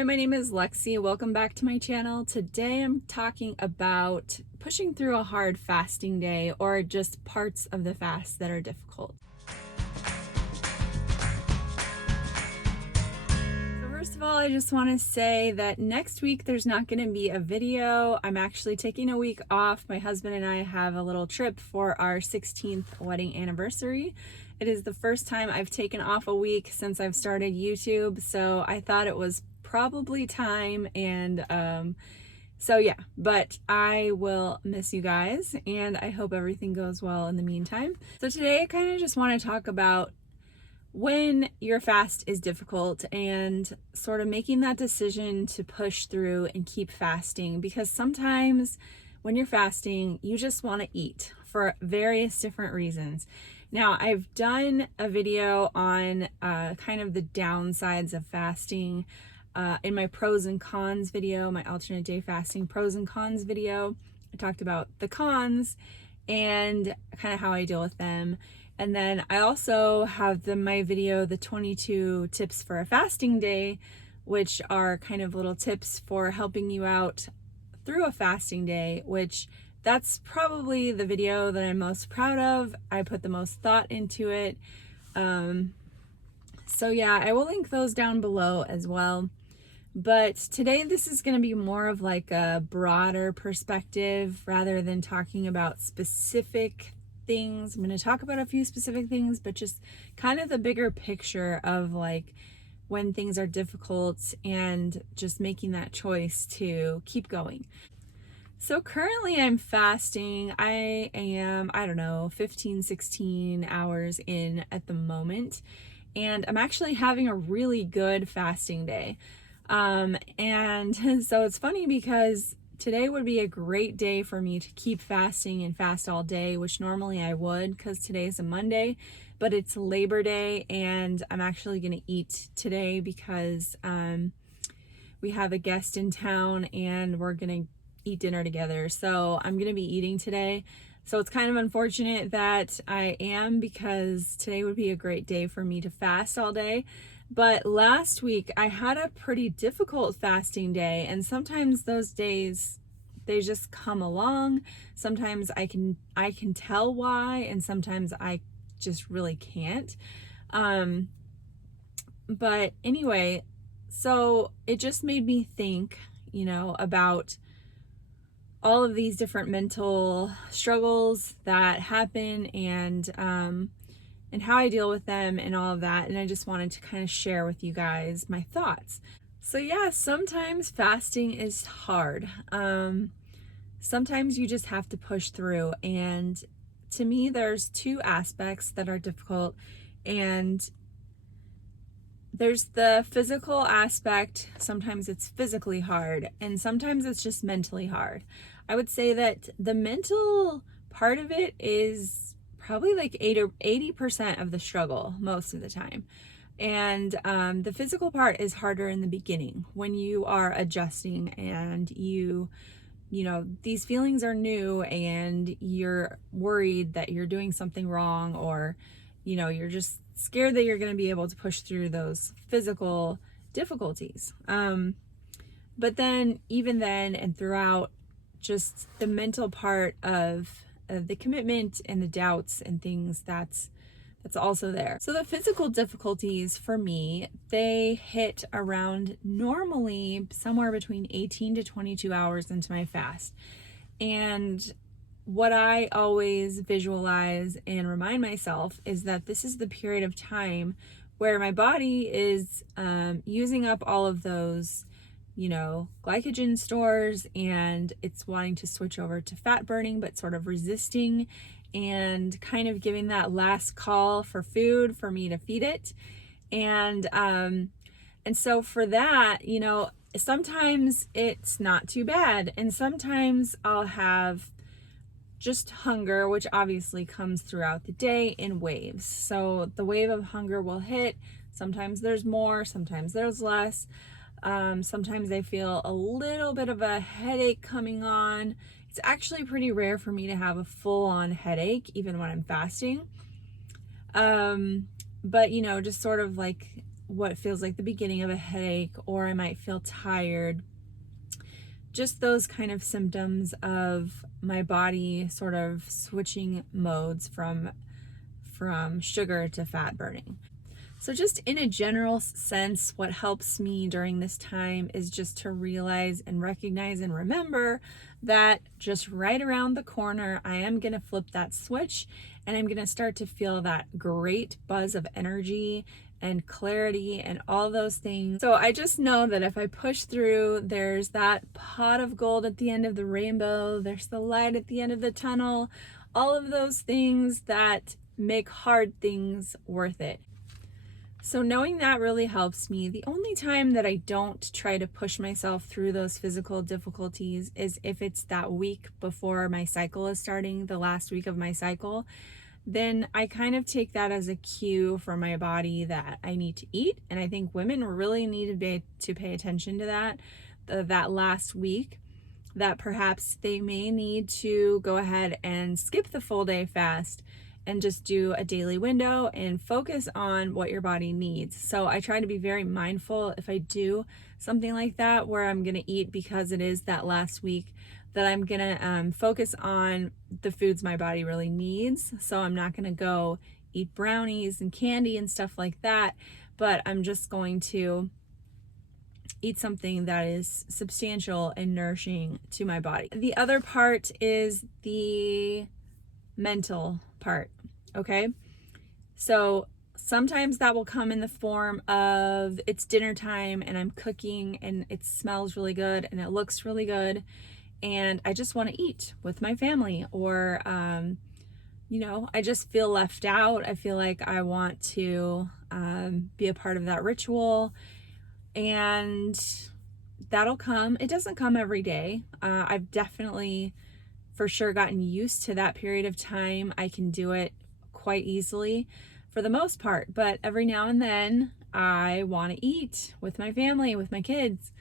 Hi, my name is Lexi. Welcome back to my channel. Today I'm talking about pushing through a hard fasting day or just parts of the fast that are difficult. So first of all, I just want to say that next week there's not going to be a video. I'm actually taking a week off. My husband and I have a little trip for our 16th wedding anniversary. It is the first time I've taken off a week since I've started YouTube, so I thought it was probably time, and so yeah, but I will miss you guys and I hope everything goes well in the meantime. So today I kind of just want to talk about when your fast is difficult and sort of making that decision to push through and keep fasting, because sometimes when you're fasting you just want to eat for various different reasons. Now, I've done a video on kind of the downsides of fasting in my pros and cons video, my alternate day fasting pros and cons video. I talked about the cons and kind of how I deal with them. And then I also have my video, the 22 tips for a fasting day, which are kind of little tips for helping you out through a fasting day, which that's probably the video that I'm most proud of. I put the most thought into it. So yeah, I will link those down below as well. But today this is going to be more of like a broader perspective rather than talking about specific things. I'm going to talk about a few specific things, but just kind of the bigger picture of like when things are difficult and just making that choice to keep going. So currently I'm fasting. I am, I don't know, 15, 16 hours in at the moment. And I'm actually having a really good fasting day. And so it's funny because today would be a great day for me to keep fasting and fast all day, which normally I would because today is a Monday, but it's Labor Day and I'm actually going to eat today because we have a guest in town and we're going to eat dinner together. So I'm going to be eating today. So it's kind of unfortunate that I am, because today would be a great day for me to fast all day. But last week I had a pretty difficult fasting day, and sometimes those days they just come along. Sometimes I can tell why, and sometimes I just really can't. But anyway, so it just made me think, about all of these different mental struggles that happen and how I deal with them and all of that. And I just wanted to kind of share with you guys my thoughts. So yeah, sometimes fasting is hard. Sometimes you just have to push through. And to me, there's two aspects that are difficult. And there's the physical aspect. Sometimes it's physically hard, and sometimes it's just mentally hard. I would say that the mental part of it is probably like 80% of the struggle most of the time. And the physical part is harder in the beginning when you are adjusting and these feelings are new and you're worried that you're doing something wrong, or you're just scared that you're going to be able to push through those physical difficulties. But then even then and throughout, just the mental part of the commitment and the doubts and things, that's also there. So the physical difficulties for me, they hit around normally somewhere between 18 to 22 hours into my fast. And what I always visualize and remind myself is that this is the period of time where my body is using up all of those, glycogen stores, and it's wanting to switch over to fat burning, but sort of resisting and kind of giving that last call for food for me to feed it. And so for that, sometimes it's not too bad. And sometimes I'll have just hunger, which obviously comes throughout the day in waves. So the wave of hunger will hit. Sometimes there's more, sometimes there's less. Sometimes I feel a little bit of a headache coming on. It's actually pretty rare for me to have a full-on headache, even when I'm fasting. But just sort of like what feels like the beginning of a headache, or I might feel tired. Just those kind of symptoms of my body sort of switching modes from sugar to fat burning. So just in a general sense, what helps me during this time is just to realize and recognize and remember that just right around the corner, I am going to flip that switch and I'm going to start to feel that great buzz of energy and clarity and all those things. So I just know that if I push through, there's that pot of gold at the end of the rainbow, there's the light at the end of the tunnel, all of those things that make hard things worth it. So knowing that really helps me. The only time that I don't try to push myself through those physical difficulties is if it's that week before my cycle is starting, the last week of my cycle. Then I kind of take that as a cue for my body that I need to eat. And I think women really need to pay attention to that last week, that perhaps they may need to go ahead and skip the full day fast and just do a daily window and focus on what your body needs. So I try to be very mindful if I do something like that where I'm going to eat because it is that last week, that I'm going to focus on the foods my body really needs. So I'm not going to go eat brownies and candy and stuff like that, but I'm just going to eat something that is substantial and nourishing to my body. The other part is the mental part, okay? So sometimes that will come in the form of it's dinner time and I'm cooking and it smells really good and it looks really good and I just want to eat with my family, or I just feel left out. I feel like I want to be a part of that ritual, and that'll come. It doesn't come every day. I've definitely for sure gotten used to that period of time. I can do it quite easily for the most part, but every now and then I want to eat with my family, with my kids.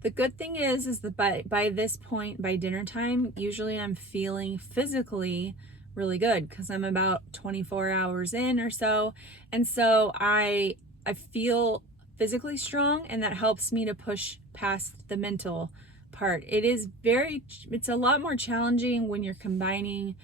The good thing is that by this point, by dinner time, usually I'm feeling physically really good because I'm about 24 hours in or so. And so I feel physically strong, and that helps me to push past the mental part. It's a lot more challenging when you're combining,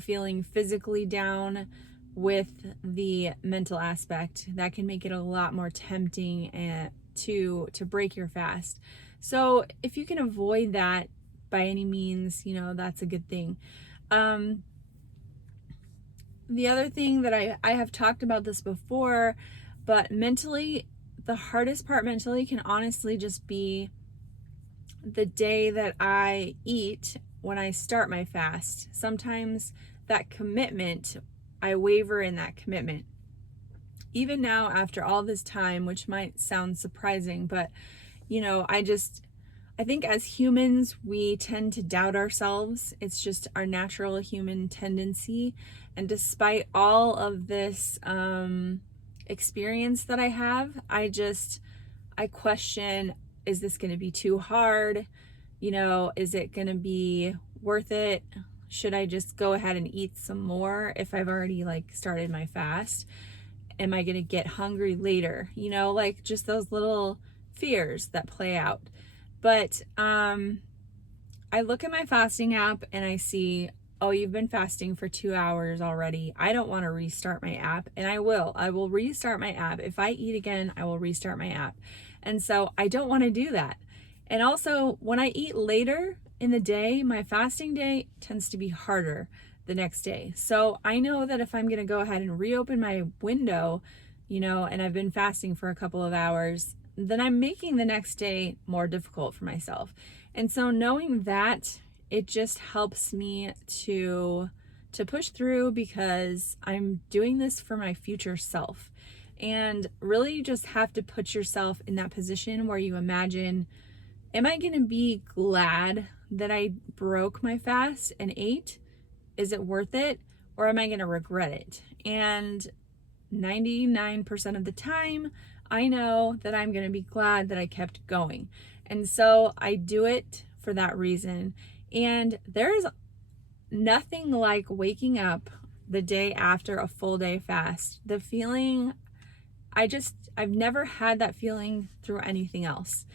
feeling physically down with the mental aspect. That can make it a lot more tempting and to break your fast. So if you can avoid that by any means, that's a good thing. The other thing that I have talked about this before, but mentally, the hardest part mentally can honestly just be the day that I eat when I start my fast. Sometimes that commitment, I waver in that commitment. Even now, after all this time, which might sound surprising, but I think as humans, we tend to doubt ourselves. It's just our natural human tendency. And despite all of this experience that I have, I question, is this going to be too hard? Is it going to be worth it? Should I just go ahead and eat some more if I've already started my fast? Am I going to get hungry later? Just those little fears that play out. But I look at my fasting app and I see, oh, you've been fasting for 2 hours already. I don't want to restart my app, and I will restart my app. If I eat again, I will restart my app. And so I don't want to do that. And also, when I eat later in the day, my fasting day tends to be harder the next day. So I know that if I'm going to go ahead and reopen my window, and I've been fasting for a couple of hours, then I'm making the next day more difficult for myself. And so knowing that, it just helps me to push through, because I'm doing this for my future self. And really you just have to put yourself in that position where you imagine, am I going to be glad that I broke my fast and ate? Is it worth it? Or am I going to regret it? And 99% of the time, I know that I'm going to be glad that I kept going. And so I do it for that reason. And there's nothing like waking up the day after a full day fast. The feeling I've never had that feeling through anything else.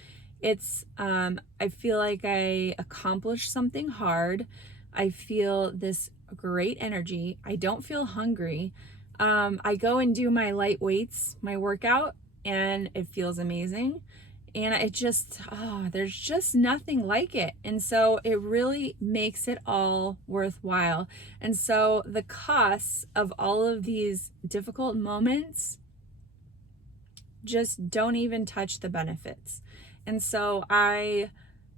I feel like I accomplished something hard. I feel this great energy. I don't feel hungry. I go and do my light weights, my workout, and it feels amazing. And it just, there's just nothing like it. And so it really makes it all worthwhile. And so the costs of all of these difficult moments just don't even touch the benefits. And so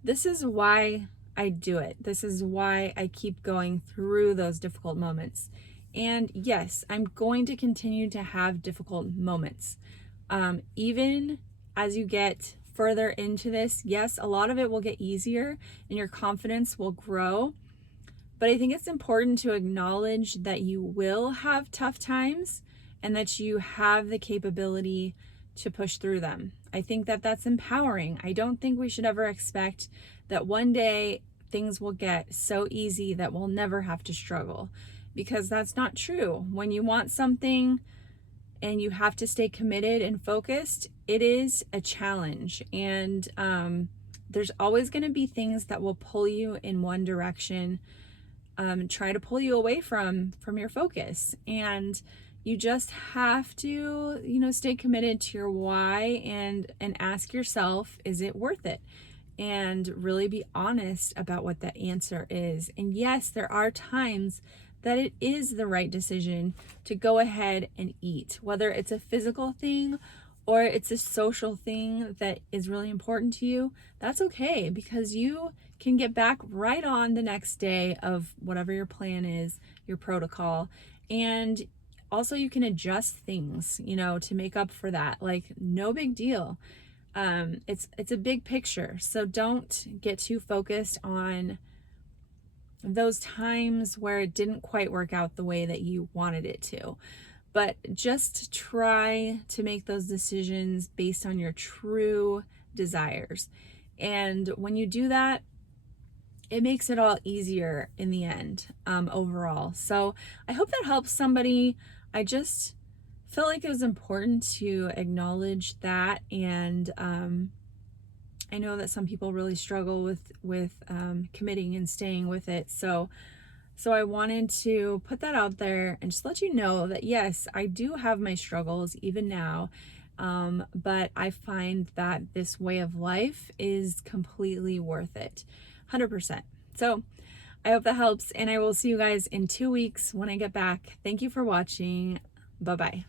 this is why I do it. This is why I keep going through those difficult moments. And yes, I'm going to continue to have difficult moments. Even as you get further into this, yes, a lot of it will get easier and your confidence will grow. But I think it's important to acknowledge that you will have tough times and that you have the capability to push through them. I think that that's empowering. I don't think we should ever expect that one day things will get so easy that we'll never have to struggle, because that's not true. When you want something and you have to stay committed and focused, it is a challenge. And there's always going to be things that will pull you in one direction, try to pull you away from your focus. And you just have to, stay committed to your why and ask yourself, is it worth it? And really be honest about what that answer is. And yes, there are times that it is the right decision to go ahead and eat, whether it's a physical thing or it's a social thing that is really important to you. That's okay, because you can get back right on the next day of whatever your plan is, your protocol. And also you can adjust things, to make up for that. Like, no big deal. It's a big picture. So don't get too focused on those times where it didn't quite work out the way that you wanted it to. But just try to make those decisions based on your true desires. And when you do that, it makes it all easier in the end, overall. So I hope that helps somebody. I just felt like it was important to acknowledge that. And I know that some people really struggle with committing and staying with it. So I wanted to put that out there and just let you know that yes, I do have my struggles even now. But I find that this way of life is completely worth it. 100%. So I hope that helps, and I will see you guys in 2 weeks when I get back. Thank you for watching. Bye-bye.